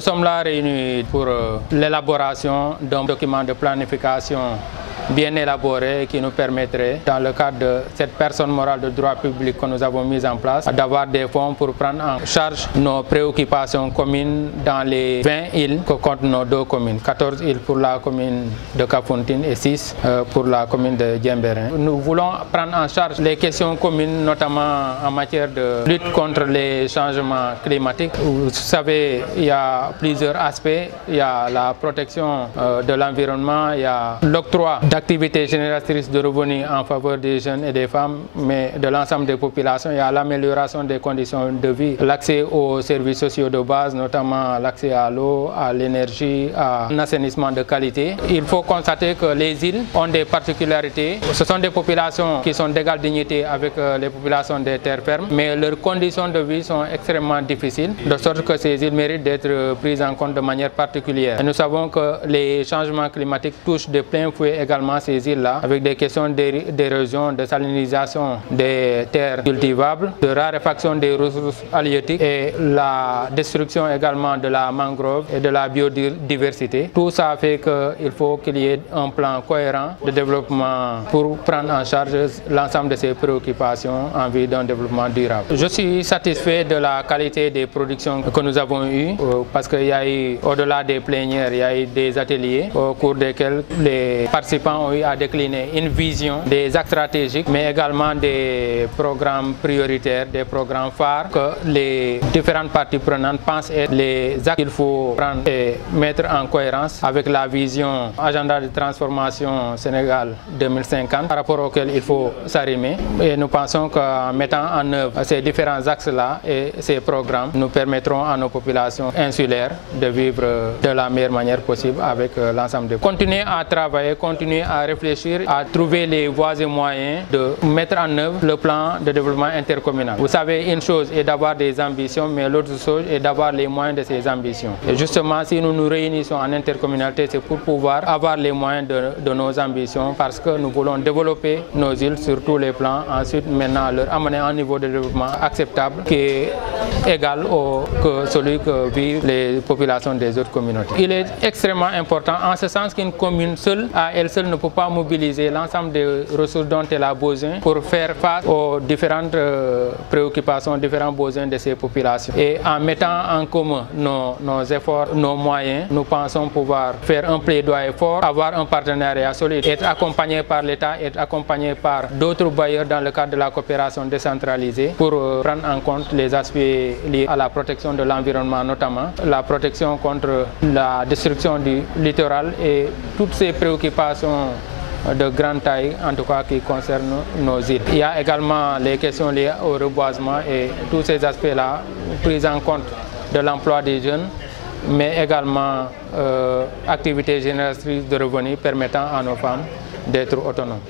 Nous sommes là réunis pour l'élaboration d'un document de planification bien élaboré qui nous permettrait, dans le cadre de cette personne morale de droit public que nous avons mise en place, d'avoir des fonds pour prendre en charge nos préoccupations communes dans les 20 îles que comptent nos deux communes. 14 îles pour la commune de Kafountine et 6 pour la commune de Diembéring. Nous voulons prendre en charge les questions communes, notamment en matière de lutte contre les changements climatiques. Vous savez, il y a plusieurs aspects. Il y a la protection de l'environnement, il y a l'octroi d'activités génératrices de revenus en faveur des jeunes et des femmes, mais de l'ensemble des populations. Il y a l'amélioration des conditions de vie, l'accès aux services sociaux de base, notamment l'accès à l'eau, à l'énergie, à un assainissement de qualité. Il faut constater que les îles ont des particularités. Ce sont des populations qui sont d'égale dignité avec les populations des terres fermes, mais leurs conditions de vie sont extrêmement difficiles, de sorte que ces îles méritent d'être prises en compte de manière particulière. Et nous savons que les changements climatiques touchent de plein fouet également ces îles-là, avec des questions d'érosion, de salinisation des terres cultivables, de raréfaction des ressources halieutiques et la destruction également de la mangrove et de la biodiversité. Tout ça fait qu'il faut qu'il y ait un plan cohérent de développement pour prendre en charge l'ensemble de ces préoccupations en vue d'un développement durable. Je suis satisfait de la qualité des productions que nous avons eues parce qu'il y a eu, au-delà des plénières, il y a eu des ateliers au cours desquels les participants ont eu à décliner une vision des actes stratégiques, mais également des programmes prioritaires, des programmes phares que les différentes parties prenantes pensent être les actes qu'il faut prendre et mettre en cohérence avec la vision agenda de transformation Sénégal 2050 par rapport auquel il faut s'arrimer. Et nous pensons qu'en mettant en œuvre ces différents axes-là et ces programmes, nous permettront à nos populations insulaires de vivre de la meilleure manière possible avec l'ensemble des... Continuer à travailler, continuer à réfléchir, à trouver les voies et moyens de mettre en œuvre le plan de développement intercommunal. Vous savez, une chose est d'avoir des ambitions, mais l'autre chose est d'avoir les moyens de ces ambitions. Et justement, si nous nous réunissons en intercommunalité, c'est pour pouvoir avoir les moyens de nos ambitions, parce que nous voulons développer nos îles sur tous les plans, ensuite maintenant leur amener à un niveau de développement acceptable qui est égal que celui que vivent les populations des autres communautés. Il est extrêmement important en ce sens qu'une commune seule, à elle seule, ne peut pas mobiliser l'ensemble des ressources dont elle a besoin pour faire face aux différentes préoccupations, différents besoins de ces populations. Et en mettant en commun nos efforts, nos moyens, nous pensons pouvoir faire un plaidoyer fort, avoir un partenariat solide, être accompagné par l'État, être accompagné par d'autres bailleurs dans le cadre de la coopération décentralisée pour prendre en compte les aspects liés à la protection de l'environnement, notamment la protection contre la destruction du littoral et toutes ces préoccupations de grande taille, en tout cas qui concernent nos îles. Il y a également les questions liées au reboisement et tous ces aspects-là, prise en compte de l'emploi des jeunes, mais également activités génératrices de revenus permettant à nos femmes d'être autonomes.